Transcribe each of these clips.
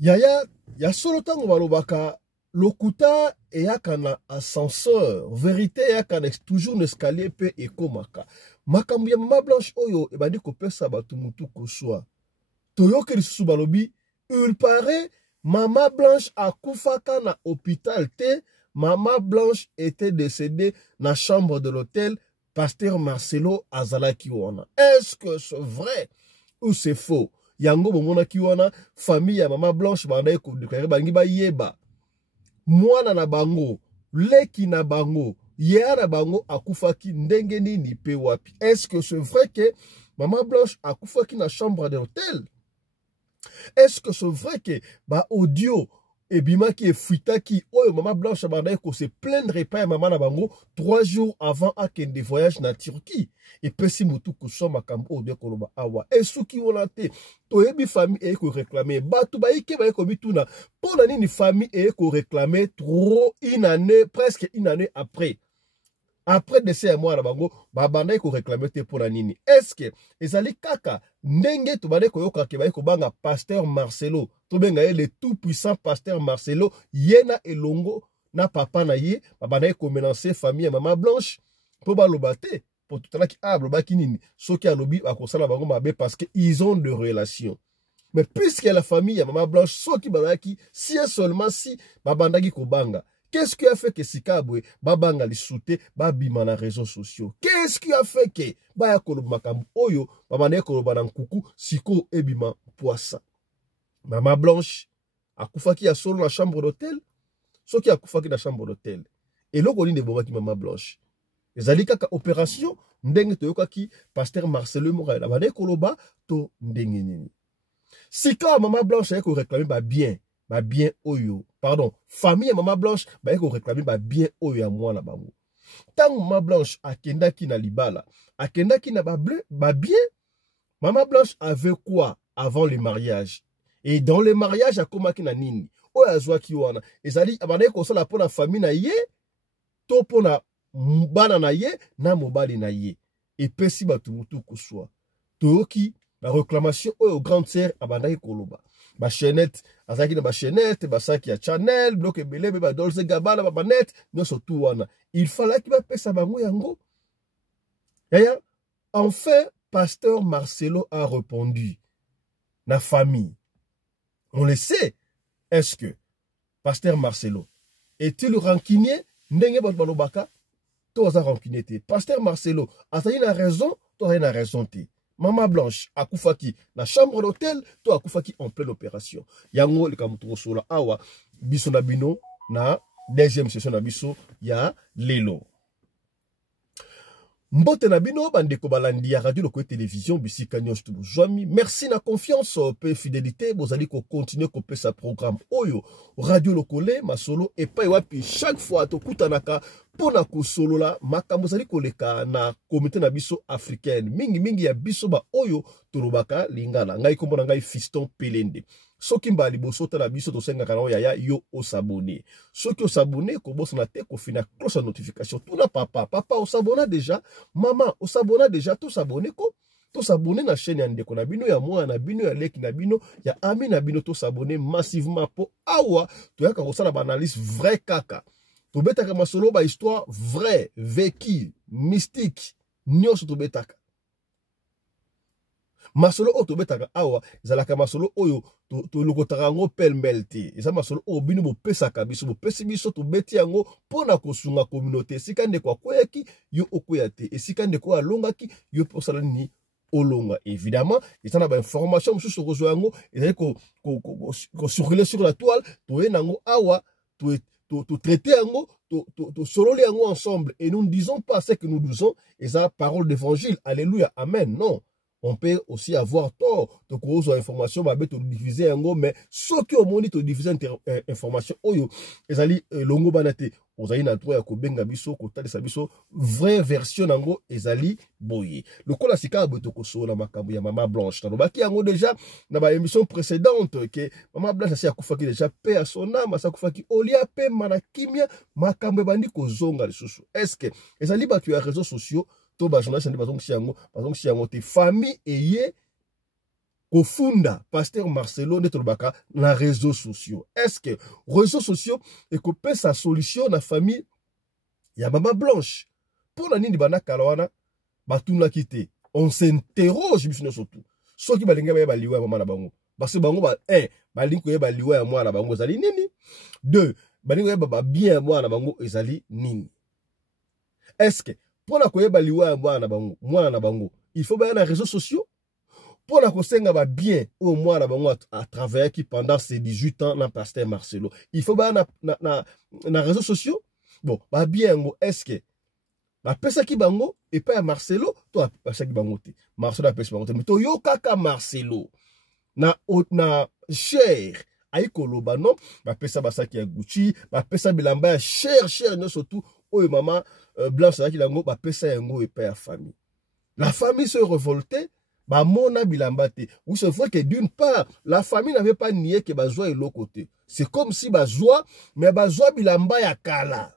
Yaya, ya solo tango balobaka, lokuta eyaka na ascenseur, vérité eyaka na toujours na escalier pe ekomaka. Makambo ya mama blanche oyo ebandi kopesa bato mutu koswa. Toyoki lisusu balobi, il paraît mama blanche akufaka na hôpital te, mama blanche était décédée na chambre de l'hôtel, pasteur Marcelo azalaki wana. Est-ce que c'est vrai ou c'est faux? Yango bomona ki wana famille ya mama blanche bandaye ko déclarer bangi ba yeba mwana na bango leki na bango yea na bango akufaki ndenge nini pe wapi. Est-ce que c'est vrai que mama blanche akufaki na chambre de l'hôtel? Est-ce que c'est vrai que ba audio ebima ki efuitaki oyo mama blanche bandaye ko se plaindre pa mama na bango 3 jours avant akende voyage na Turquie? Et pesi mutu kusho makambo de koloba awa esuki wona te toyebi famille e ko réclamer batu ba ike ba ko bituna pona nini famille e ko réclamer trop une année presque une année après décès à moi na bango ba banda ko réclamer te pona nini? Est-ce que ezali kaka ndenge to bande ko yoka ke ba ko banga pasteur Marcelo to benga le tout puissant pasteur Marcelo yena elongo na papa na ye ba banda ko menacer famille mama blanche po ba lobate pour tout à l'heure qui nini soki alobi akosala bango mabe parce que ils ont de relations. Mais puisque la famille ya mama blanche soki balaki si seulement si babandaki kobanga, qu'est-ce qui a fait que sikabwe babanga li soute babima na réseaux sociaux? Qu'est-ce qui a fait que baya koloba makambo oyo babandaki koloba na nkuku siko ebima poisa? Mama blanche akufaki ya solo na chambre d'hôtel, soki akufaki na chambre d'hôtel eloko nini bobaki mama blanche? Ezali kaka opération ndenge toyokaki pasteur Marcelo Morel abane koloba to ndenge nini. Sika mama blanche ayeko réclamer ba bien oyo, pardon, famille mama blanche ba ayeko réclamer ba bien oyo ya mwana bango. Tango mama blanche akendaki na libala, akendaki na ba bien, mama blanche avait quoi avant le mariage? Et dans le mariage akomaki na nini? Oyo azwaki wana ezali abane ko sala pona famille na ye to pona bana na ye na mobali na ye epesi bato mutu kuswa toyoki la réclamation oyo grande sœur abandaki koloba ba chaînette azaki na ba chaînette basaki ya Chanel bloc ebele ba Dolce Gabbana ba banette nyonso tu wana il fallait ki bapesa bango yango yaya. Enfin pasteur Marcelo a répondu na famille, on le sait. Est-ce que pasteur Marcelo est-il rancunier ndenge bato balobaka? Toza rancunier. Pasteur Marcelo a une raison, toi une raison. Maman blanche akufaki na chambre d'hôtel, toi akufaki en pleine opération. Yango le kamuturo sola awa biso na bino na deuxième session na biso ya lelo. Mbote na bino bandeko balandi ya radio loko télévision bisika nyonso tubuzwami. Merci na confiance pe fidélité bozali ko continuer ko pesa programme oyo radio lokole masolo et pa wapi chaque fois to kutanaka pona ko solola makambo zali koleka na communauté na biso africaine mingi ya biso ba oyo tolobaka lingala ngai kombo na ngai Fiston Pelende. Soki mbali bosota na biso tosenga kana yaya yo osabone. Soki osabone ko bosana te ko fina cloche notification. Tuna papa osabona déjà, maman osabona déjà, to sabone ko to s'abonner na chaîne ya ndeko na bino ya mwa na bino ya leki na bino ya ami na bino to s'abonner massivement po awa to yaka kosala ba analyse vrai kaka. To betaka masolo ba histoire vrai, vécu, mystique, nyonso to betaka. Masolo o to betaka awa ezalaka masolo oyo to lokotaka ngo pelmel te. Eza masolo o bino bo pesaka biso bo pesi biso to beti yango pona kosunga communauté. Esika ndeko akoyaki yo okoya te. Esika ndeko alongaki yo posala ni olonga. Évidemment, il y a des informations sur le réseau, et qu'on circule sur la toile, to awa, to traiter ango, to solo les ango ensemble. Et nous ne disons pas ce que nous disons, et ça, parole d'évangile, alléluia, amen, non. On peut aussi avoir tort de cause information, to diffuser ango, mais ceux qui ont monité to diffuser information, oyo, ezali longo banate, ozali na droit ya kobenga biso, kotalisa biso, vraie version ango, ezali boye. Le kola sika boto koso la makambo ya mama blanche. Tanobaki ango déjà, na ba émission précédente, que mama blanche asi akufaki déjà paix à son âme, asi akufaki olia paix manakimia, makambo bandi kozonga lisusu. Est-ce que, ezali batu ya réseaux sociaux, to ba journaliste ndi bazong siango te famille eye kofunda pasteur Marcelo nde tolobaka na réseaux sociaux. Est-ce que réseaux sociaux ekope sa solution na famille ya Mama Blanche? Pour la nini bana kalawana batuna kite. On s'interroge biso surtout. Soki balinga ba liwa mama na bango. Parce que bango ba balingo yeba liwa ya mwana bango ezali nini? 2 balingo yeba bien mwana bango ezali nini? Est-ce que pour la koyeba liwa ya mwana na bango, il faut ba na réseaux sociaux? Pour la kosenga ba bien au mwana bango à travailler qui pendant ses 18 ans na pasteur Marcelo, il faut ba na réseaux sociaux? Bon, ba bien ngo est-ce que ba pesa ki bango et pas Marcelo, toi pesa ki bango te. Marcelo a pesa bango te, mais to yo kaka Marcelo na cher ay koloba non, ba pesa basaki ya Gucci, ba pesa bilamba ya cher non surtout oyo mama Blanche qui lango ba pesa yango et pas ya famille. La famille se révoltait, ba mona bilamba te. Vous savez que d'une part, la famille n'avait pas nié que bazwa et l'autre côté. C'est comme si bazwa, mais bazwa bilamba ya kala.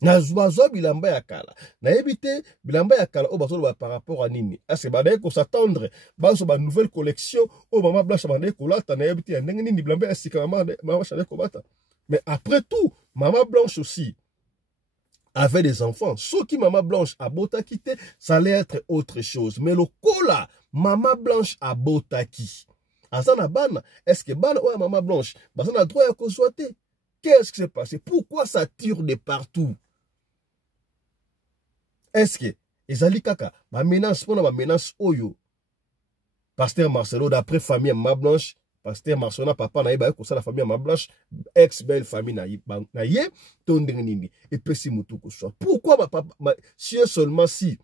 Na zwa bilamba ya kala. Na ebité bilamba ya kala o bazo par rapport à nini. Est-ce que badaye ko s'attendre bazo ba nouvelle collection o Mama Blanche badaye ko lata na ebité ndenge nini bilamba ya sika mama chale ko bata. Mais après tout, Mama Blanche aussi avait des enfants. Ce qui Mama Blanche a botaki te, ça allait être autre chose. Mais le cola, Mama Blanche a botaki. Azana bana, est-ce que bana ou Mama Blanche, bazana a droit à consoiter? Qu'est-ce qui s'est passé? Pourquoi ça tire de partout? Est-ce que ezali kaka ma menace pour ma menace oyo pasteur Marcelo d'après famille Mama Blanche, pasteur Marcelo papa na yeba ko ça la famille Mama Blanche ex belle famille na ye tondenge nini et pesi mutu ko soit. Pourquoi ma papa si seulement si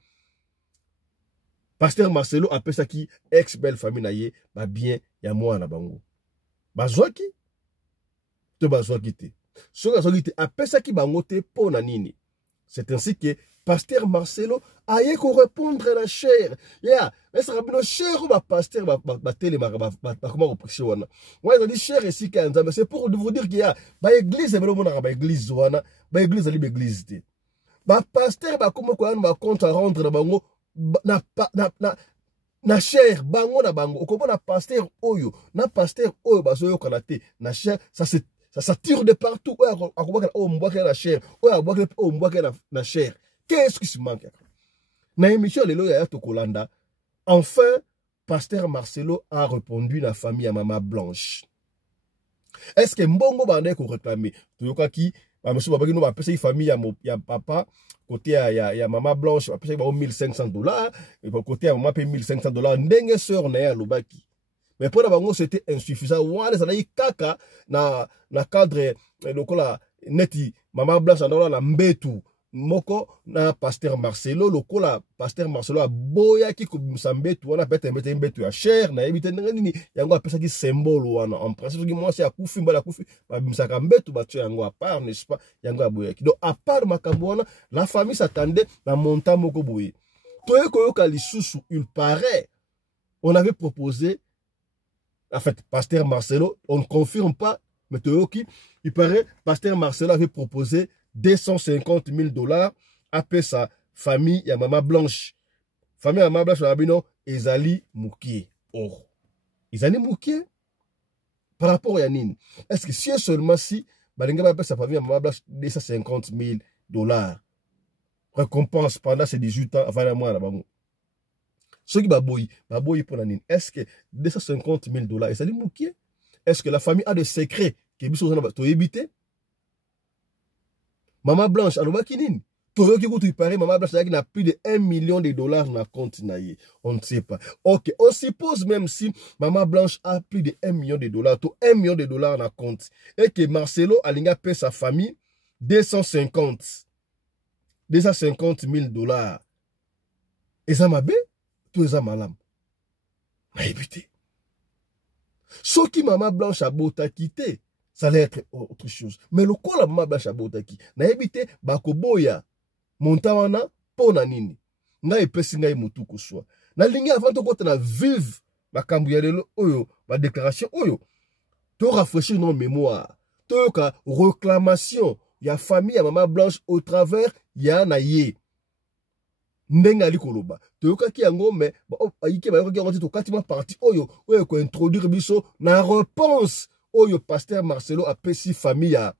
pasteur Marcelo appelle ça qui ex belle famille na ye ba bien ya moi na bango bazwaki to bazwaki te so bazwaki te appelle ça qui bango te pona nini. C'est ainsi que pasteur Marcelo a eu qu'on répondre à la chair. Yeah, mais ça rabino cher ou pasteur télé comment représenter wana. Ouais, il a dit cher ici quand c'est pour vous dire qu'il y a ba église et mon ba église wana, ba église ali église té. Ba pasteur ba comment quoi ba compte à rendre na bango na cher bango na bango. Comment na pasteur oyo bazo yo kanate na cher ça tire de partout. La chair. La chair. Qu'est-ce qui se manque? Na émission lelo ya Tokolanda. Enfin, pasteur Marcelo a répondu la famille à Mama Blanche. Est-ce que mbongo bande ko réclamer? Toyoka ki ba monsieur babaki no ba pesa famille ya papa côté ya Mama Blanche ba pesa ba $1,500 et côté ya maman paye $1,500 ndenge sœur na ya lobaki. Mais pour la bango c'était insuffisant. Wana ça y kaka na cadre lokola neti Mama Blanche andora na mbetu moko na pasteur Marcelo lokola pasteur Marcelo a boya ki ko mbetu wana pete mbetu ya cher na ebite nini yango apesa ki symbole wana en principe ki moi c'est akufi mbala akufi ba bimsaka mbetu ba tio yango à part n'est-ce pas yango ya boya ki donc à part makambo wana la famille s'attendait na montant moko boye toye koyoka lisusu il paraît on avait proposé. En fait, pasteur Marcelo, on ne confirme pas, mais Toyoki, il paraît, pasteur Marcelo avait proposé $250,000 à sa famille, il y a Mama Blanche. Famille Mama Blanche, Ezali Moukié. Oh. Ezali Moukié? Par rapport à Yanine. Est-ce que si seulement si, Balinga va sa famille Mama Blanche $250,000 récompense pendant ses 18 ans avant la mois là-bas. Ce qui baboyi pour la nine. Est-ce que $250,000 est-ce moukié? Est-ce que la famille a des secrets qui sont éviter? Mama Blanche, alors kinine. Toyo qui coûte pareil, Mama Blanche n'a plus de $1 million dans le compte naïe. On ne sait pas. Ok, on suppose même si Mama Blanche a plus de $1 million, tout $1 million dans le compte, et que Marcelo Alinga paie sa famille $250,000. Et ça m'a bien? Tout ça malam. Na évité. Ce qui Mama Blanche a bota quitté, ça allait être autre chose. Mais le quoi la Mama Blanche a bota qui, na évité bakoboya montawana pona nini. Na epesi ngai mutu ko swa. Na lingi avant to kota na vive makambu ya lelo oyo, ba déclaration oyo. To rafraîchir nos mémoires. To ka réclamation ya famille ya Mama Blanche au travers ya na ye. ndenge ali koloba toyokaki yango mais ayike bayokaki yango te tokatima parti oyo ko introduire biso na réponse oyo pasteur Marcelo apesi famille ya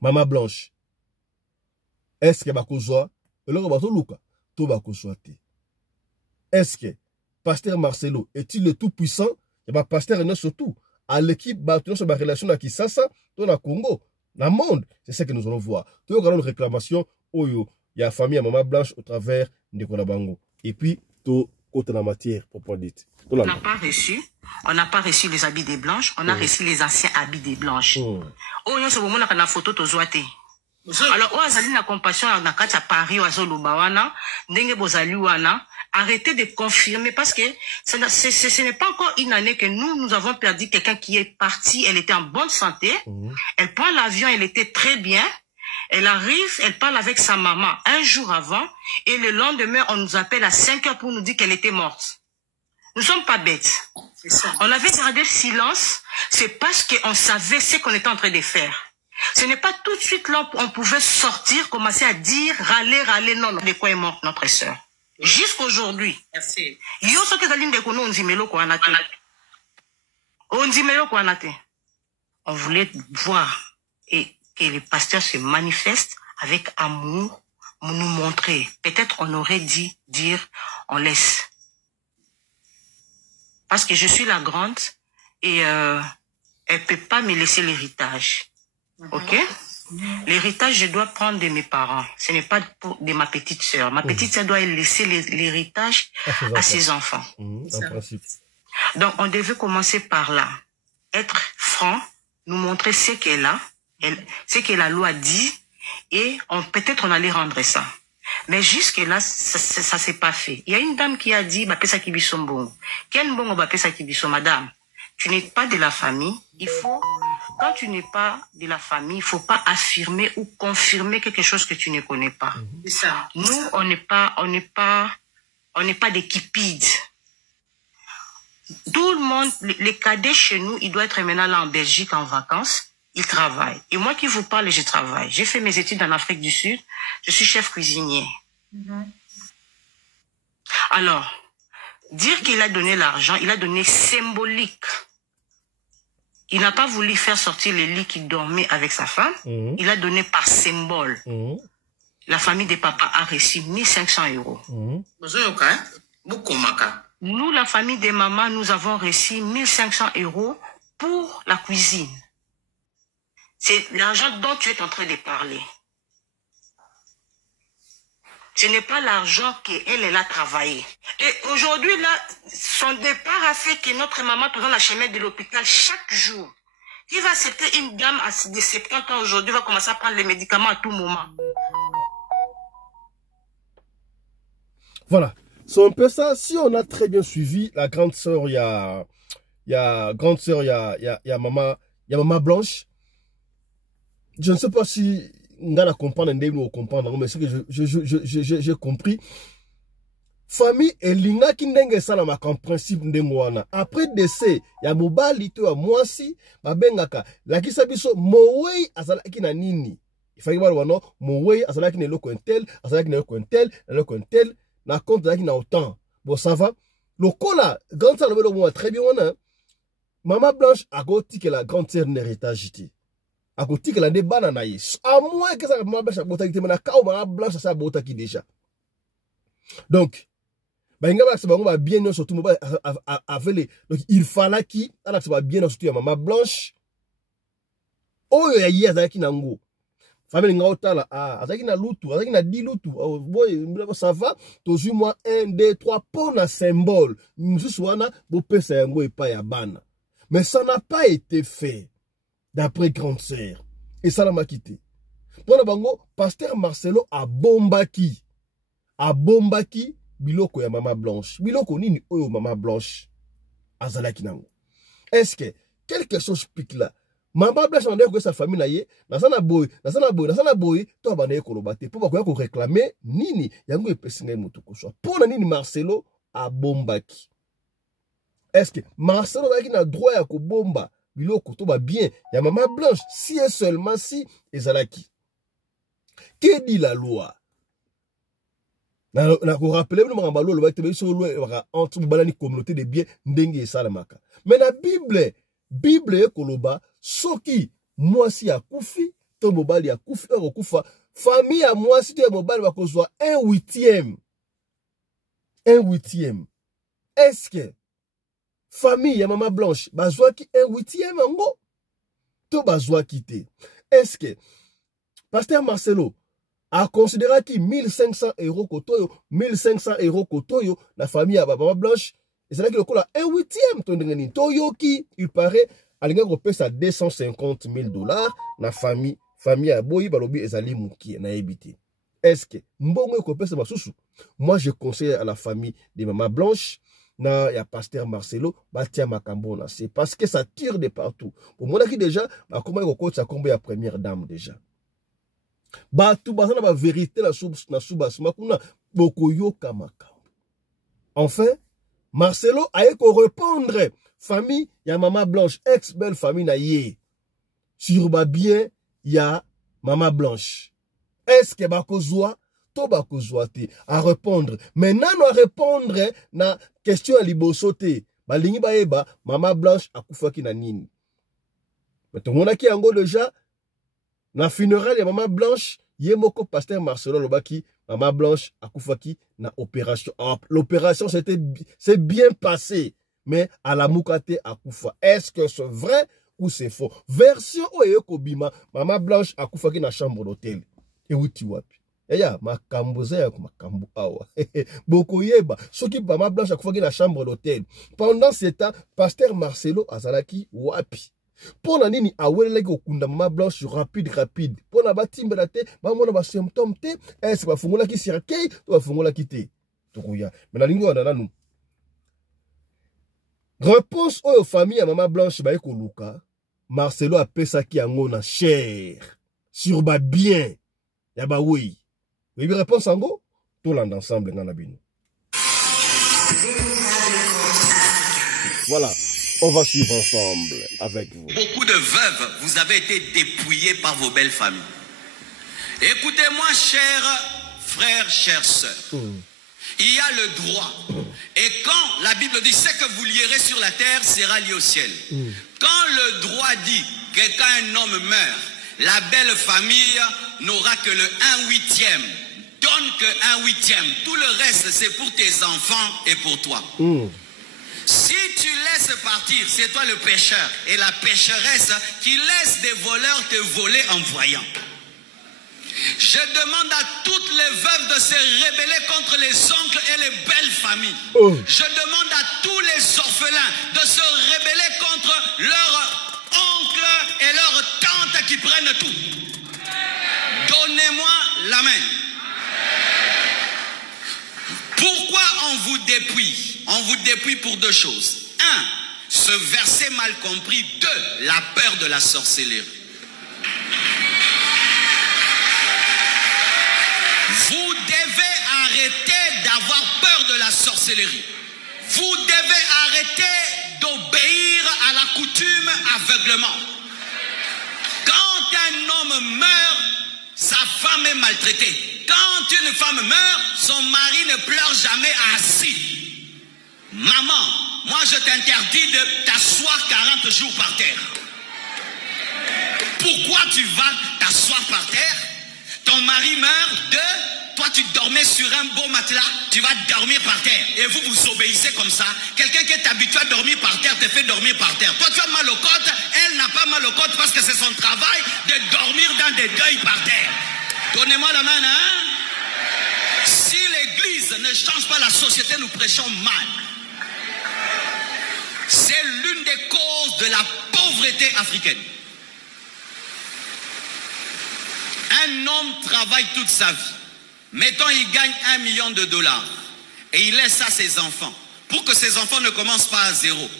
Mama Blanche. Est-ce que bakozwa eloko batoluka to bakozwa te? Est-ce que pasteur Marcelo est-il le tout puissant? Et ba pasteur ne surtout à l'équipe bato sur ba relation na Kisasa to na Congo na monde, c'est ce que nous allons voir. Toyokana une réclamation oyo ya famille ya Mama Blanche au travers de Konabango. Et puis to côté la matière pour dire. On n'a pas reçu les habits des blanches, on a reçu les anciens habits des blanches. Oh, yo, c'est bon, on a photo to zoate. Alors, on a la compassion dans Katia Paris, ou Zolubawana, Ndenge Bozali wana, arrêtez de confirmer parce que ce n'est pas encore une année que nous avons perdu quelqu'un qui est parti, elle était en bonne santé, elle prend l'avion, elle était très bien. Elle arrive, elle parle avec sa maman un jour avant, et le lendemain, on nous appelle à 5 heures pour nous dire qu'elle était morte. Nous ne sommes pas bêtes. On avait gardé le silence, c'est parce qu'on savait ce qu'on était en train de faire. Ce n'est pas tout de suite là on pouvait sortir, commencer à dire, râler, non, de quoi est morte notre sœur. Jusqu'aujourd'hui. Merci. On voulait voir et que le pasteur se manifeste avec amour, nous montrer. Peut-être on aurait dit, dire, on laisse. Parce que je suis la grande et elle peut pas me laisser l'héritage. Ok? L'héritage, je dois prendre de mes parents. Ce n'est pas de ma petite sœur. Ma petite sœur doit laisser l'héritage à ses enfants. Donc, on devait commencer par là. Être franc, nous montrer ce qu'elle a, ce que la loi dit, et peut-être on allait rendre ça. Mais jusque-là, ça s'est pas fait. Il y a une dame qui a dit, Bapesa Kibiso Mbongo. Quel Mbongo Bapesa Kibiso, madame? Tu n'es pas de la famille. Il faut, quand tu n'es pas de la famille, il faut pas affirmer ou confirmer quelque chose que tu ne connais pas. C'est ça. Nous, on n'est pas des kipides. Tout le monde, les cadets chez nous, ils doivent être maintenant là en Belgique en vacances. Ils travaillent. Et moi qui vous parle, je travaille. J'ai fait mes études en Afrique du Sud. Je suis chef cuisinier. Alors, dire qu'il a donné l'argent, il a donné symbolique. Il n'a pas voulu faire sortir les lits qui dormaient avec sa femme. Il a donné par symbole. La famille des papas a reçu 1500 euros. Nous, la famille des mamans, nous avons reçu 1500 euros pour la cuisine. C'est l'argent dont tu es en train de parler. Ce n'est pas l'argent qu'elle a travaillé. Et aujourd'hui, là, son départ a fait que notre maman prend la chemin de l'hôpital chaque jour. Il va accepter une dame de 70 ans aujourd'hui, va commencer à prendre les médicaments à tout moment. Voilà. C'est un peu ça. Si on a très bien suivi la grande sœur, il y a Maman Blanche. Je ne sais pas si on va comprendre ou comprendre, mais ce que j'ai compris. Famille et linga qui ndenge salama en principe ndengwana. Après décès, ya mobali to ya mwasi, babengaka. La kisabiso mowei azalaki na nini. Il fallait voir wano mowei azalaki na loko entel, azalaki na loko entel, na compte azalaki na autant. Bon ça va. Lokola grande sœur le moi très bien wana. Maman Blanche a goti que la grande sœur n'héritage ti. A goti que la débana na yi. À moins que ça Maman Blanche a botaki te na kao Maman Blanche ça botaki déjà. Donc donc il fallait qu'il bien surtout Maman Blanche. Oh ya yi azaki na ngo. Famille nga otala azaki na lutu, azaki na 10 lutu. Boy ça va, toujours moi 1 2 3 pour na symbole. Mususu wana bo pesa yango epa ya bana. Mais ça n'a pas été fait d'après grande sœur. Et ça l'a m'a quitté. Pour le bango, pasteur Marcelo a bombaki biloko ya Maman Blanche. Biloko nini oyo Maman Blanche azalaki nango. Est-ce que quelque chose pique là? Maman Blanche a que sa famille naye, nasana boy, to banaye kolobate pour ba ko réclamer nini yango epesi ngai mutu ko so. Pour nini Marcelo a bombaki? Est-ce que Marcelo a droit à ko bomba biloko to ba bien ya Maman Blanche si et seulement si ezalaki? Que dit la loi? Na ko rappeler no mangambalo lo bakte biso lo entre balani communauté de bien ndenge salamaka. Mais la Bible koloba soki mwasi akufi to mobali akufi okufa famille ya mwasi to mobali bakozwa 1/8. 1/8. Est-ce que famille ya Mama Blanche bazwaki 1/8 ango to bazwaki te? Est-ce que Pasteur Marcelo a considéré qu'il 1500 € kotoyo, 1500 € kotoyo, la famille à Mama Blanche, et c'est là qu'il a 1/8 ton toyoki, il paraît, à l'ingé gros à 250 000 $, la famille à Boyi, Balobi, Ezali Mouki, na habité. Est-ce que, mbongo ko pesa basusu? Moi, je conseille à la famille de Mama Blanche, na ya Pasteur Marcelo, batia makambo, c'est parce que ça tire de partout. Pour moi, qui déjà, comment il y a combien la première dame déjà? Batu bazana ba vérité la soubasma kuna bokoyoka makambo. Enfin, Marcelo a ko répondre famille ya Mama Blanche, ex-belle famille na ye. Sur ba bien ya Mama Blanche. Est-ce que bakozwa to bakozwa te a répondre? Maintenant à répondre na question à liboso te. Balingi ba yeba Mama Blanche akufaki na nini. Mais tout le monde qui ango déjà na funérailles ya Mama Blanche, yemoko Pasteur Marcelo lobaki, Mama Blanche akufaki na opération. L'opération c'est bien passé, mais à la mukate akufa. Est-ce que c'est vrai ou c'est faux? Version oyeko bima, Mama Blanche akufaki na chambre d'hôtel. Et uti wapi? Eya makambo za ko makambo awa. Boko yeba, soki Mama Blanche akufaki na chambre d'hôtel. Pendant ce temps, Pasteur Marcelo azalaki wapi? Pour la nini awele ko kunda Mama Blanche rapide pour la batimba te ba mona ba symptôme te est-ce ba fungola ki sirkei to ba fungola ki te tokuya mais la lingo na nous réponse aux famille à Mama Blanche ba ko luka Marcelo a pesa ki yango na cher sur ba bien ya ba oui réponse ango tout l'end ensemble ngana bino. Voilà. On va suivre ensemble avec vous. Beaucoup de veuves, vous avez été dépouillées par vos belles familles. Écoutez-moi, chers frères, chères sœurs. Il y a le droit. Et quand la Bible dit, ce que vous lierez sur la terre sera lié au ciel. Quand le droit dit que quand un homme meurt, la belle famille n'aura que le 1/8. Donne que 1/8. Tout le reste, c'est pour tes enfants et pour toi. Si tu laisses partir, c'est toi le pécheur et la pécheresse qui laisse des voleurs te voler en voyant. Je demande à toutes les veuves de se rebeller contre les oncles et les belles familles. Je demande à tous les orphelins de se rebeller contre leurs oncles et leurs tantes qui prennent tout. Donnez-moi la main. Pourquoi on vous dépouille? On vous dépouille pour deux choses. 1, ce verset mal compris. 2, la peur de la sorcellerie. Vous devez arrêter d'avoir peur de la sorcellerie. Vous devez arrêter d'obéir à la coutume aveuglement. Quand un homme meurt, sa femme est maltraitée. Quand une femme meurt, son mari ne pleure jamais assis. Maman, moi je t'interdis de t'asseoir 40 jours par terre. Pourquoi tu vas t'asseoir par terre? Ton mari meurt, toi tu dormais sur un beau matelas, tu vas dormir par terre. Et vous vous obéissez comme ça. Quelqu'un qui est habitué à dormir par terre te fait dormir par terre. Toi tu as mal aux côtes, elle n'a pas mal aux côtes parce que c'est son travail de dormir dans des deuils par terre. Donnez-moi la main, hein? Si l'église ne change pas la société, nous prêchons mal. C'est l'une des causes de la pauvreté africaine. Un homme travaille toute sa vie. Mettons, il gagne $1 million et il laisse ça à ses enfants. Pour que ses enfants ne commencent pas à zéro.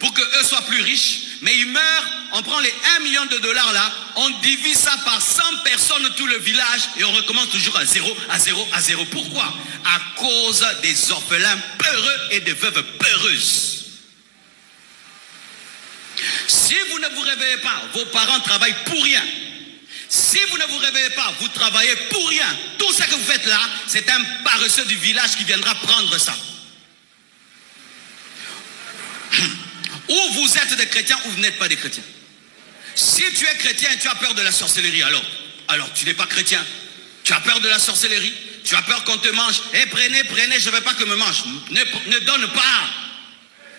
Pour qu'eux soient plus riches. Mais il meurt, on prend les $1 million là, on divise ça par 100 personnes, tout le village, et on recommence toujours à zéro, à zéro, à zéro. Pourquoi? À cause des orphelins peureux et des veuves peureuses. Si vous ne vous réveillez pas, vos parents travaillent pour rien. Si vous ne vous réveillez pas, vous travaillez pour rien. Tout ce que vous faites là, c'est un paresseux du village qui viendra prendre ça. Ou vous êtes des chrétiens ou vous n'êtes pas des chrétiens. Si tu es chrétien et tu as peur de la sorcellerie, alors tu n'es pas chrétien. Tu as peur de la sorcellerie, tu as peur qu'on te mange. Eh, prenez, je ne veux pas que me mange. Ne donne pas.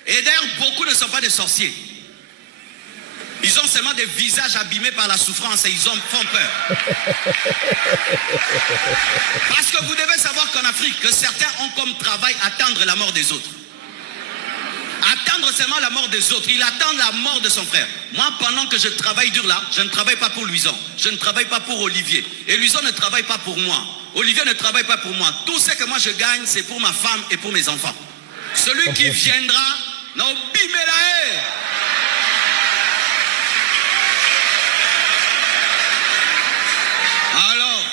Et d'ailleurs, beaucoup ne sont pas des sorciers. Ils ont seulement des visages abîmés par la souffrance et ils font peur. Parce que vous devez savoir qu'en Afrique, que certains ont comme travail attendre la mort des autres. Attendre seulement la mort des autres. Il attend la mort de son frère. Moi, pendant que je travaille dur là, je ne travaille pas pour Louison. Je ne travaille pas pour Olivier. Et Louison ne travaille pas pour moi. Olivier ne travaille pas pour moi. Tout ce que moi je gagne, c'est pour ma femme et pour mes enfants. Celui qui viendra, non, bimelae. Alors,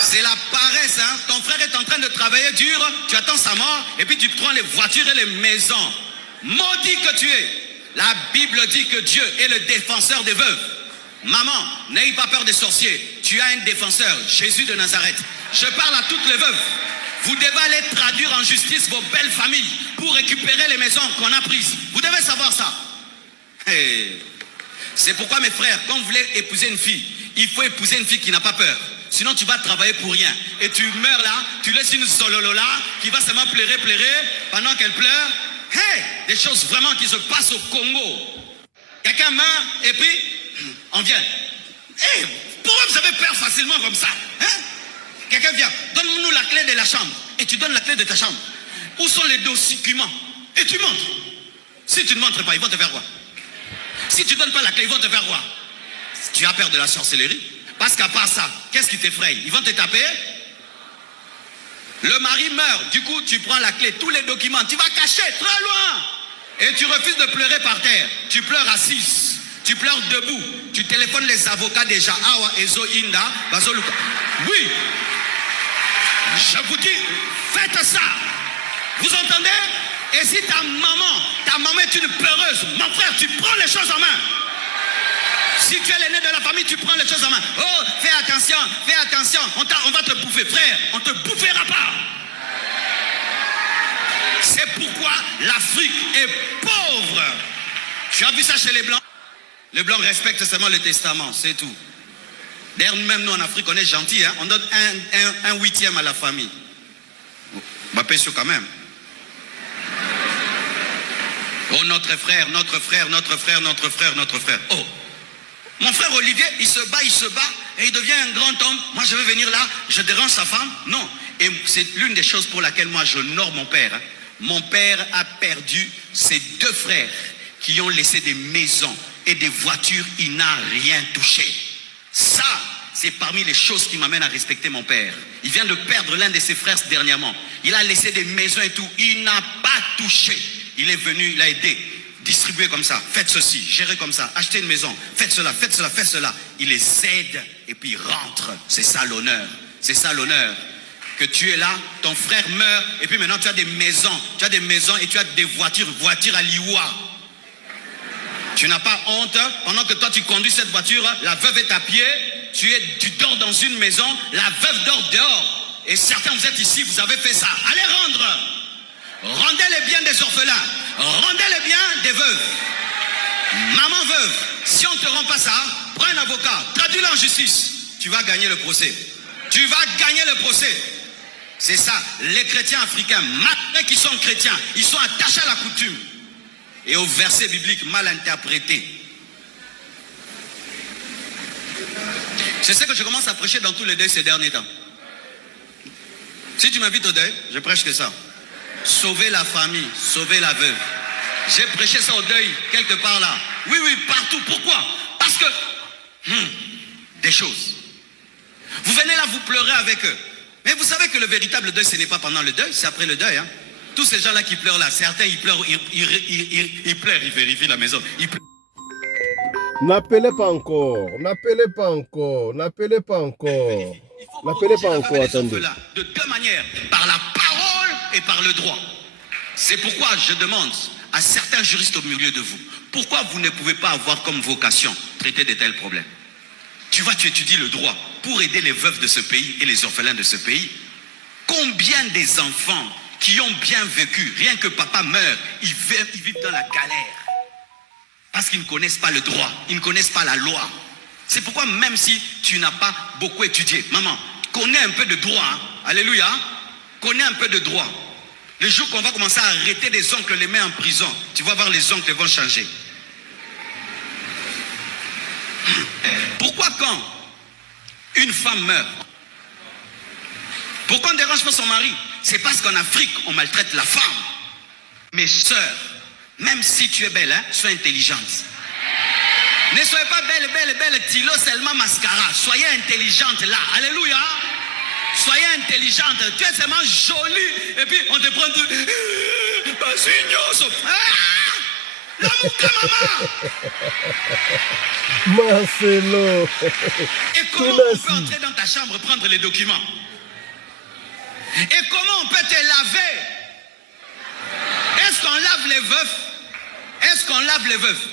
c'est la paresse, hein? Ton frère est en train de travailler dur, tu attends sa mort, et puis tu prends les voitures et les maisons. Maudit que tu es. La Bible dit que Dieu est le défenseur des veuves. Maman, n'ayez pas peur des sorciers. Tu as un défenseur, Jésus de Nazareth. Je parle à toutes les veuves. Vous devez aller traduire en justice vos belles familles pour récupérer les maisons qu'on a prises. Vous devez savoir ça. Hey. C'est pourquoi mes frères, quand vous voulez épouser une fille, il faut épouser une fille qui n'a pas peur. Sinon tu vas travailler pour rien. Et tu meurs là, tu laisses une sololola qui va seulement pleurer pendant qu'elle pleure. Hey, des choses vraiment qui se passent au Congo. Quelqu'un meurt et puis on vient. Hey, pourquoi vous avez peur facilement comme ça, hein? Quelqu'un vient, donne-nous la clé de la chambre. Et tu donnes la clé de ta chambre. Où sont les documents? Et tu montres. Si tu ne montres pas, ils vont te faire quoi? Si tu ne donnes pas la clé, ils vont te faire quoi? Tu as peur de la sorcellerie? Parce qu'à part ça, qu'est-ce qui t'effraie? Ils vont te taper? Le mari meurt, du coup tu prends la clé, tous les documents, tu vas cacher très loin. Et tu refuses de pleurer par terre. Tu pleures assise, tu pleures debout. Tu téléphones les avocats déjà. Awa, Ezo, Inda, Bazoluka. Oui, je vous dis, faites ça. Vous entendez? Et si ta maman est une peureuse, mon frère, tu prends les choses en main. Si tu es l'aîné de la famille, tu prends les choses en main. Oh, fais attention, on va te bouffer. Frère, on ne te bouffera pas. C'est pourquoi l'Afrique est pauvre. Tu as vu ça chez les Blancs? Les Blancs respectent seulement le testament, c'est tout. D'ailleurs, même nous en Afrique, on est gentils, hein? On donne un huitième à la famille. Bah, pécho quand même. Oh, notre frère. Oh, mon frère Olivier, il se bat et il devient un grand homme. Moi, je veux venir là, je dérange sa femme. Non. Et c'est l'une des choses pour laquelle moi, j'honore mon père. Hein. Mon père a perdu ses deux frères qui ont laissé des maisons et des voitures. Il n'a rien touché. Ça, c'est parmi les choses qui m'amènent à respecter mon père. Il vient de perdre l'un de ses frères dernièrement. Il a laissé des maisons et tout. Il n'a pas touché. Il est venu, il a aidé. Distribuer comme ça, faites ceci, gérez comme ça, achetez une maison, faites cela. Il les aide et puis il rentre. C'est ça l'honneur. C'est ça l'honneur. Que tu es là, ton frère meurt et puis maintenant tu as des maisons. Tu as des maisons et tu as des voitures à Liwa. Tu n'as pas honte. Pendant que toi tu conduis cette voiture, la veuve est à pied, tu dors dans une maison, la veuve dort dehors. Et certains, vous êtes ici, vous avez fait ça. Allez rendre. Rendez les biens des orphelins. Rendez les biens des veuves. Maman veuve, si on ne te rend pas ça, prends un avocat, traduis-le en justice. Tu vas gagner le procès. C'est ça. Les chrétiens africains, malgré qu'ils sont chrétiens, ils sont attachés à la coutume. Et au verset biblique mal interprété. C'est ce que je commence à prêcher dans tous les deuils ces derniers temps. Si tu m'invites au deuil, je prêche que ça. Sauver la famille, sauver la veuve. J'ai prêché ça au deuil, quelque part là. Oui, partout. Pourquoi? Parce que, des choses. Vous venez là, vous pleurez avec eux. Mais vous savez que le véritable deuil, ce n'est pas pendant le deuil, c'est après le deuil. Hein. Tous ces gens-là qui pleurent là, certains, ils pleurent, ils vérifient la maison. N'appelez pas encore, attendez. De deux manières, par la parole et par le droit. C'est pourquoi je demande à certains juristes au milieu de vous, pourquoi vous ne pouvez pas avoir comme vocation traiter de tels problèmes? tu étudies le droit pour aider les veuves de ce pays et les orphelins de ce pays. Combien des enfants qui ont bien vécu, rien que papa meurt, ils vivent dans la galère. Parce qu'ils ne connaissent pas le droit, ils ne connaissent pas la loi. C'est pourquoi même si tu n'as pas beaucoup étudié, maman, connais un peu de droit, hein? Alléluia, connais un peu de droit. Le jour qu'on va commencer à arrêter des oncles, les mettre en prison, tu vas voir les oncles vont changer. Pourquoi quand une femme meurt, pourquoi on ne dérange pas son mari? C'est parce qu'en Afrique, on maltraite la femme. Mes sœurs, même si tu es belle, hein, sois intelligente. Ne soyez pas belle, tilo seulement mascara. Soyez intelligente là. Alléluia. Soyez intelligente. Tu es seulement jolie. Et puis on te prend tout. La mouka maman. Marcelo. Et comment on peut entrer dans ta chambre prendre les documents? Et comment on peut te laver? Est-ce qu'on lave les veufs? Est-ce qu'on lave les veufs?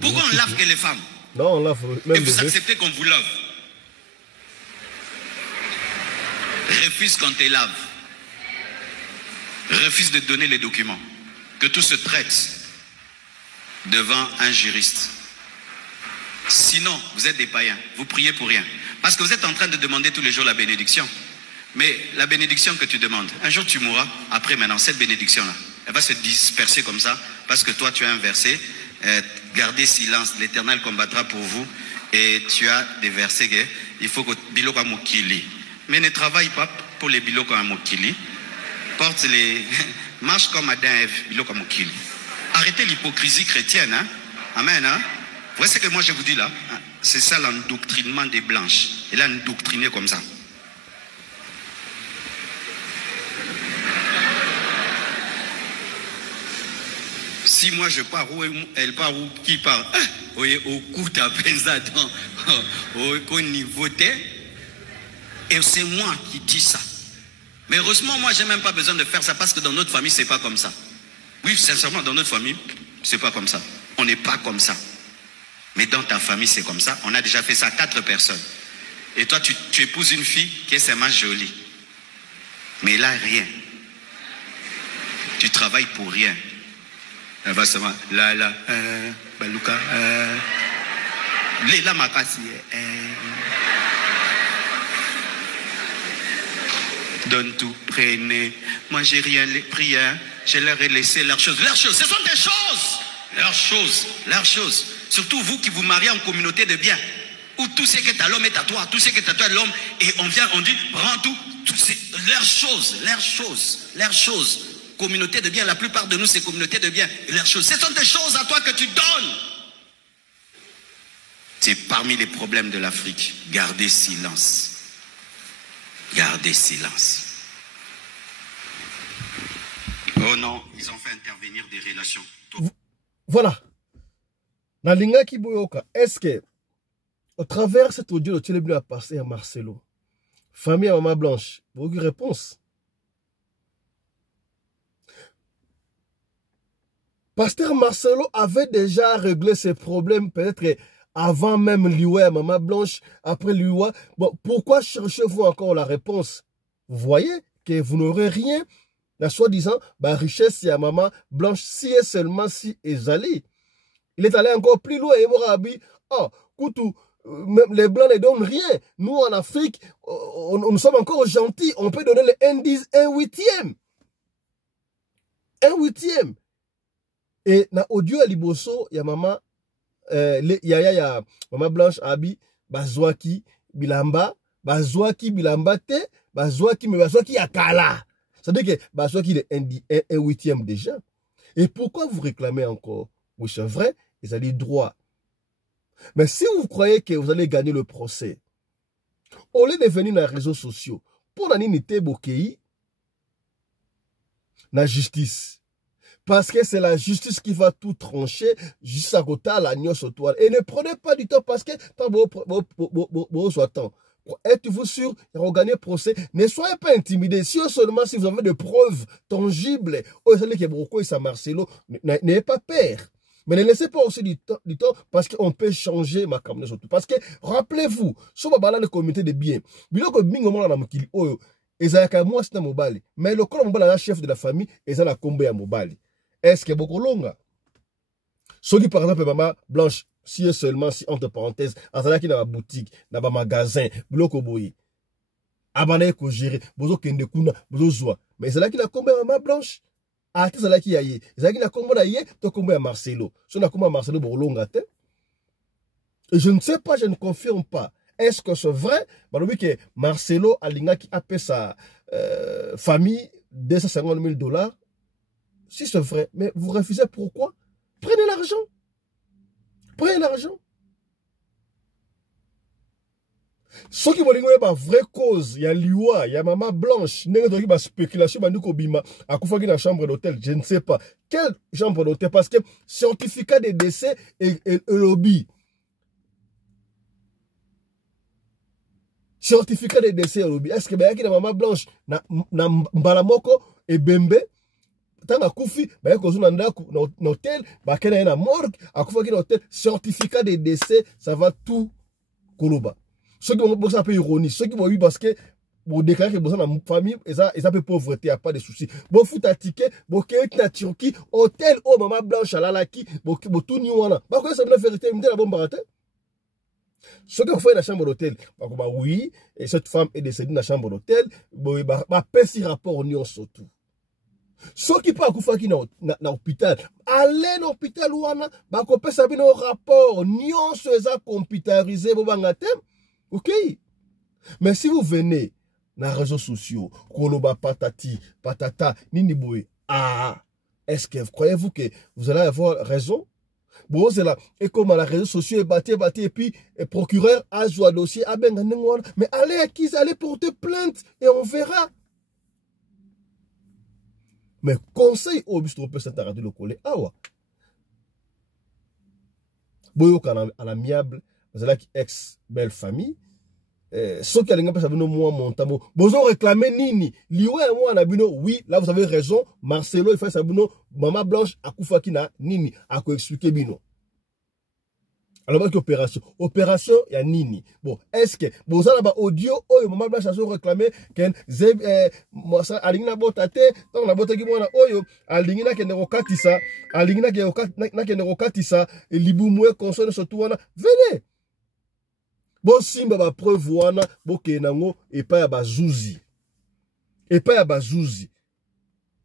Pourquoi on lave que les femmes? Non, on lave même. Et vous acceptez qu'on vous lave? Refuse qu'on te lave. Refuse de donner les documents. Que tout se traite devant un juriste. Sinon, vous êtes des païens. Vous priez pour rien. Parce que vous êtes en train de demander tous les jours la bénédiction. Mais la bénédiction que tu demandes, un jour tu mourras. Après maintenant, cette bénédiction-là, elle va se disperser comme ça. Parce que toi, tu as un verset. Gardez silence, l'Éternel combattra pour vous. Et tu as des versets que il faut que biloko mokili. Mais ne travaille pas pour les biloko mokili. Porte les marche comme Adam et Ève, biloko mokili. Arrêtez l'hypocrisie chrétienne, hein? Amen, hein? Vous voyez ce que moi je vous dis là? C'est ça l'endoctrinement des blanches. Et là, endoctriner comme ça. Si moi je pars où elle part où qui part, au coup t'as pensa au niveau et c'est moi qui dis ça. Mais heureusement moi j'ai même pas besoin de faire ça parce que dans notre famille c'est pas comme ça. Oui, sincèrement dans notre famille c'est pas comme ça. On n'est pas comme ça. Mais dans ta famille c'est comme ça. On a déjà fait ça à 4 personnes. Et toi tu épouses une fille qui est seulement jolie. Mais là rien. Tu travailles pour rien. Elle va seulement là baluka Léla Makasi donne tout, prenez. Moi j'ai rien pris, hein. Je leur ai laissé leurs choses. Leurs choses, ce sont des choses. Leurs choses. Surtout vous qui vous mariez en communauté de biens. Où tout ce qui est à l'homme est à toi. Tout ce qui est à toi est à l'homme. Et on vient, on dit, prends tout. C'est leurs choses. Communauté de biens, la plupart de nous c'est communauté de biens. Leurs choses, ce sont des choses à toi que tu donnes. C'est parmi les problèmes de l'Afrique. Gardez silence. Gardez silence. Oh non, ils ont fait intervenir des relations. Voilà. Nalinga Kiboyoka, est-ce que au travers de cet audio, le télébile a passé à Marcelo, famille à Maman Blanche, vous avez une réponse? Pasteur Marcelo avait déjà réglé ses problèmes peut-être avant même Liwa, Maman Blanche, après Liwa. Bon, pourquoi cherchez-vous encore la réponse? Vous voyez que vous n'aurez rien, la soi-disant, richesse à Maman Blanche, si et seulement si Ezali. Il est allé encore plus loin et Morabi, Koutou, même les Blancs ne donnent rien. Nous en Afrique, nous sommes encore gentils, on peut donner les indices 1/8. 1/8. Et na audio à Liboso, il y a maman, ya Maman Blanche Abi, bazwaki bilamba te, bazwaki yakala. C'est-à-dire que bazwaki il est 1/8 déjà. Et pourquoi vous réclamez encore? Oui, c'est vrai, ils ont des droits. Mais si vous croyez que vous allez gagner le procès, au lieu de venir dans les réseaux sociaux, pour la nité bokei, la justice. Parce que c'est la justice qui va tout trancher juste à côté à l'agneau sur toi. Et ne prenez pas du temps parce que êtes-vous sûr qu'ils vont gagner le procès? Ne soyez pas intimidés. Si seulement si vous avez des preuves tangibles, Marcelo, n'ayez pas peur. Mais ne laissez pas aussi du temps parce qu'on peut changer ma caméra surtout. Parce que, rappelez-vous, sur ma balade de communauté de biens, biloko bingo mona na mokili oyo, ezalaka moi c'est mobile. Mais le corps mobile la chef de la famille, ezala kombe ya mobile. Est-ce que beaucoup longa? Ceux qui par exemple maman blanche, si seulement si entre parenthèses, azala qui na boutique, na ba magasin, biloko boyi. Abana ko gérer, bozo kende kuna, bozo zoa. Mais c'est là qui la kombe maman blanche. Ah, c'est là qui y a yé. C'est là qui la kombe da yé, to kombe à Marcelo. Si on a kombe à Marcelo bolonga te. Et je ne sais pas, je ne confirme pas. Est-ce que c'est vrai? Bah oui que Marcelo Alinga qui a payé sa famille 250 000 $. Si c'est vrai, mais vous refusez pourquoi? Prenez l'argent. Prenez l'argent. Ce qui vont pas vraie cause, il y a Liwa, il y a Maman Blanche, il y a spéculation, il y a la chambre d'hôtel, je ne sais pas. Quelle chambre d'hôtel? Parce que certificat de décès et lobby. Certificat de décès et lobby. Est-ce que il y a Maman Blanche, na Mbalamoko et Bembe? Tant à Koufi, il y a un hôtel, il y a un morgue, il y a un hôtel, certificat de décès, ça va tout Koloba. Ceux qui vont un peu ironie, ceux qui vont oui parce que pour déclarer que dans la famille, ils ont peu pauvreté, il n'y a pas de soucis. Bon, fout à ticket, bon, qui na Turquie, hôtel, oh, maman blanche, à la laki, bon, tout n'y en a. Bah, quoi, ça veut faire vérité, la bombe barate. Ceux qui ont fait la chambre d'hôtel, bah, oui, et cette femme est décédée dans la chambre d'hôtel, bon, bah, pèse rapport, on y en surtout. Ceux qui parlent dans l'hôpital, allez dans l'hôpital, bah, qu'on peut savoir nos rapports, n'y en soit computerisé, bon, ok? Mais si vous venez dans les réseaux sociaux, Koloba patati, patata, niniboui, ah, est-ce que croyez-vous que vous allez avoir raison? Bon, c'est là, et comme les réseaux sociaux, et puis, le procureur a joué un dossier, mais allez à qui? Allez porter plainte, et on verra. Mais conseil au bus, on peut s'interroger le collègue, ah ouais. Bon, à l'amiable, vous avez ex-belle famille. Ceux qui ont fait moi montamo. Vous réclamé Nini. Liwe et moi, oui, là vous avez raison. Marcelo, il fait ça. Maman Blanche, à Koufakina, Nini, à quoi expliquer Bino. Alors, opération. Opération, il y a Nini. Bon, est-ce que, bon, ça là-bas, audio, oh, Maman Blanche a réclamé, qu'un Zeb, moi, ça, Alingina Botate, tant la botte qui m'a oyo, Alingina qui est rokatisa, Alingina qui est rokatisa, et Liboumoué, consonne surtout, venez. Bon, simba ba preuve wana, bo kenango, et pas ya bazouzi. Et pas ya bazouzi.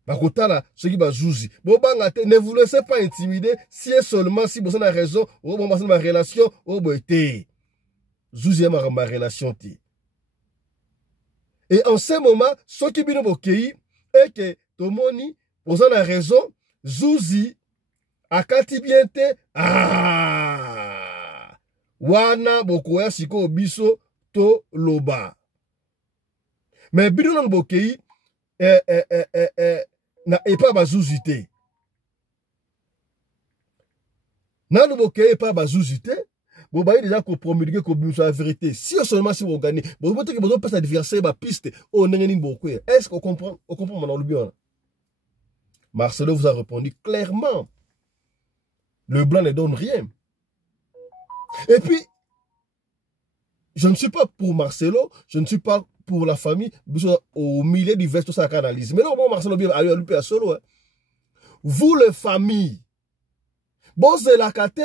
Bakotala, ce qui bazouzi. Bon, bangate, ne vous laissez pas intimider, si et seulement, si vous avez raison, ou bon, ma relation, ou bon, té. Zouzi ma relation, té. Et en ce moment, ce qui bino bokei, et que, tomoni, vous avez raison, Zouzi, akati bien té, ah! Wana bokoya siko biso to loba. Mais bino nan bokei na epa bazuzite. Nan bokei epa bazuzite. Bon ba déjà ko promulguer ko biso la vérité. Si seulement si vous gagnez, bon peut-être que vous passe adversaire ba piste o nengeni bokoya. Est-ce qu'on comprend maintenant le bien? Marcelo vous a répondu clairement. Le blanc ne donne rien. Et puis, je ne suis pas pour Marcelo, je ne suis pas pour la famille, au milieu du veste, tout ça canalise. Mais non, bon, Marcelo, à solo. Vous, les familles, bon, c'est la cate,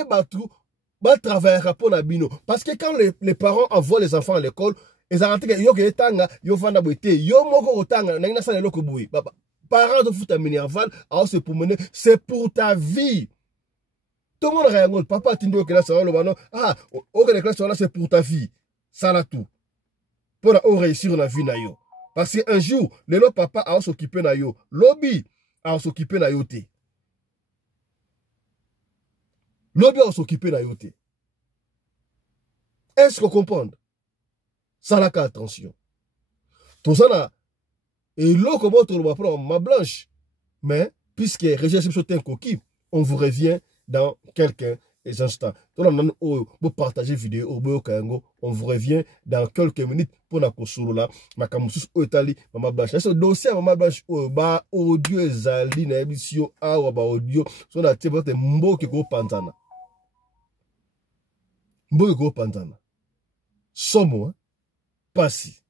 va travailler pour Nabino. Parce que quand les parents envoient les enfants à l'école, ils arrêtent que yo ke tanga, yo fanda boité, yo moko otanga, n'a sa loko boui. Parents de foot à Minerval, c'est pour mener, c'est pour ta vie. Tout le monde regarde, papa Tindo que là ça va le ballon. Ah, ok les classes là c'est pour ta vie. Ça là tout. Pour réussir la vie na yo. Parce qu'un jour, le papa a s'occuper na yo. Lobby a s'occuper na yo té. Lobby a s'occuper na yo té. Est-ce qu'on comprend? Ça là attention. Tout ça là et l'eau comment tout le monde prend ma blanche. Mais puisque régie sur un coquille, on vous revient dans quelques les instants. Pour partager vidéo, on vous revient dans quelques minutes pour la console là. Ma camusus Otali, Maman Blanche. Ce dossier Maman Blanche, audio ezali na émission audio. So na tebote mboki ko pantana. Mboki ko pantana. Somo, pasi.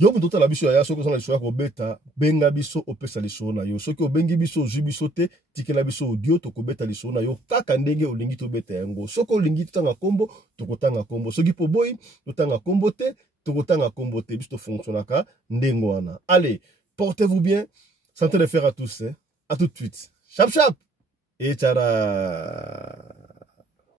Yo muto la biso ya soko sona ko beta benga biso opesa liso na yo soki obengi biso jubiso te tikela biso audio to ko beta liso na yo kaka ndenge olingi to beta yango soko olingi tanga kombo to kotanga kombo soki po boy to tanga kombo te to kotanga kombo te biso fonctionnaka ndengo wana. Allez, portez-vous bien, santé de fer à tous, hein. À tout de suite. Chap chap et tchara.